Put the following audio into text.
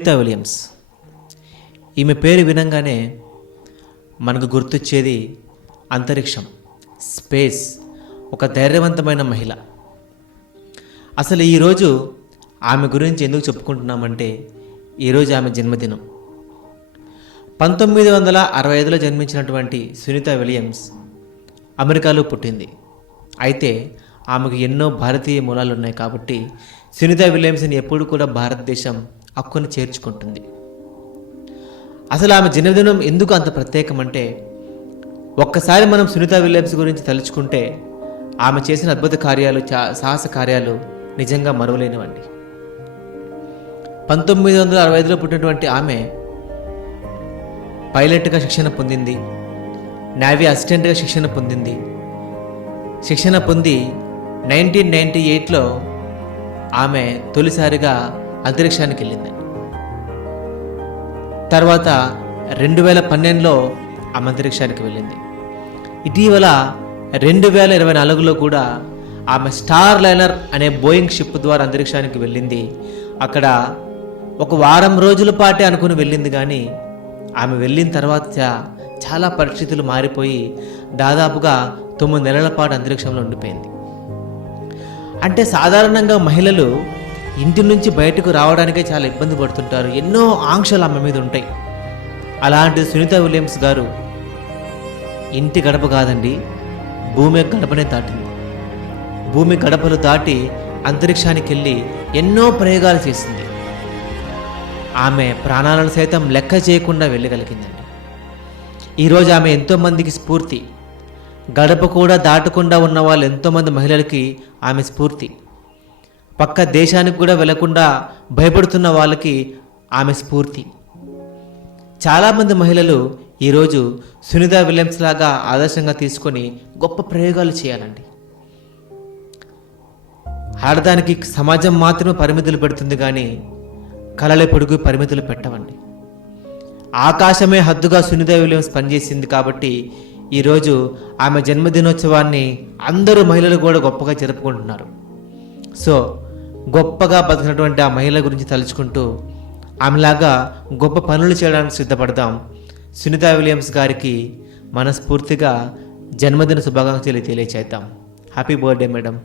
Sunitha Williams. ఈమె పేరు వినంగానే మనకు గుర్తొచ్చేది అంతరిక్షం, స్పేస్, ఒక ధైర్యవంతమైన మహిళ. అసలు ఈరోజు ఆమె గురించి ఎందుకు చెప్పుకుంటున్నామంటే, ఈరోజు ఆమె జన్మదినం. 1965లో జన్మించినటువంటి సునీతా విలియమ్స్ అమెరికాలో పుట్టింది. అయితే ఆమెకు ఎన్నో భారతీయ మూలాలు ఉన్నాయి కాబట్టి సునీతా విలియమ్స్ని ఎప్పుడు కూడా భారతదేశం హక్కుని చేర్చుకుంటుంది. అసలు ఆమె జన్మదినం ఎందుకు అంత ప్రత్యేకమంటే, ఒక్కసారి మనం సునీతా విలియమ్స్ గురించి తలుచుకుంటే ఆమె చేసిన అద్భుత కార్యాలు, సాహస కార్యాలు నిజంగా మరువలేనివండి. 1965లో పుట్టినటువంటి ఆమె పైలట్గా శిక్షణ పొందింది, నేవీ అసిస్టెంట్గా శిక్షణ పొందింది. శిక్షణ పొంది 1998లో ఆమె తొలిసారిగా అంతరిక్షానికి వెళ్ళింది. తర్వాత 2012లో ఆమె అంతరిక్షానికి వెళ్ళింది. ఇటీవల 2024లో కూడా ఆమె స్టార్ లైనర్ అనే బోయింగ్ షిప్ ద్వారా అంతరిక్షానికి వెళ్ళింది. అక్కడ ఒక వారం రోజుల పాటే అనుకుని వెళ్ళింది, కానీ ఆమె వెళ్ళిన తర్వాత చాలా పరిస్థితులు మారిపోయి దాదాపుగా 9 నెలల పాటు అంతరిక్షంలో ఉండిపోయింది. అంటే సాధారణంగా మహిళలు ఇంటి నుంచి బయటకు రావడానికే చాలా ఇబ్బంది పడుతుంటారు, ఎన్నో ఆంక్షలు ఆమె మీద ఉంటాయి. అలాంటి సునీతా విలియమ్స్ గారు ఇంటి గడప కాదండి, భూమి గడపనే దాటింది. భూమి గడపలు దాటి అంతరిక్షానికి వెళ్ళి ఎన్నో ప్రయోగాలు చేసింది. ఆమె ప్రాణాలను సైతం లెక్క చేయకుండా వెళ్ళగలిగిందండి. ఈరోజు ఆమె ఎంతోమందికి స్ఫూర్తి. గడప కూడా దాటకుండా ఉన్న వాళ్ళు ఎంతోమంది మహిళలకి ఆమె స్ఫూర్తి. పక్క దేశానికి కూడా వెళ్లకుండా భయపడుతున్న వాళ్ళకి ఆమె స్ఫూర్తి. చాలామంది మహిళలు ఈరోజు సునీతా విలియమ్స్ లాగా ఆదర్శంగా తీసుకొని గొప్ప ప్రయోగాలు చేయాలండి. ఆడదానికి సమాజం మాత్రమే పరిమితులు పెడుతుంది, కానీ కలల పొడుగు పరిమితులు పెట్టవండి. ఆకాశమే హద్దుగా సునీతా విలియమ్స్ పనిచేసింది కాబట్టి ఈరోజు ఆమె జన్మదినోత్సవాన్ని అందరూ మహిళలు కూడా గొప్పగా జరుపుకుంటున్నారు. సో గొప్పగా బతికినటువంటి ఆ మహిళ గురించి తలుచుకుంటూ ఆమెలాగా గొప్ప పనులు చేయడానికి సిద్ధపడదాం. సునీతా విలియమ్స్ గారికి మనస్ఫూర్తిగా జన్మదిన శుభాకాంక్షలు తెలియచేద్దాం. Happy birthday madam.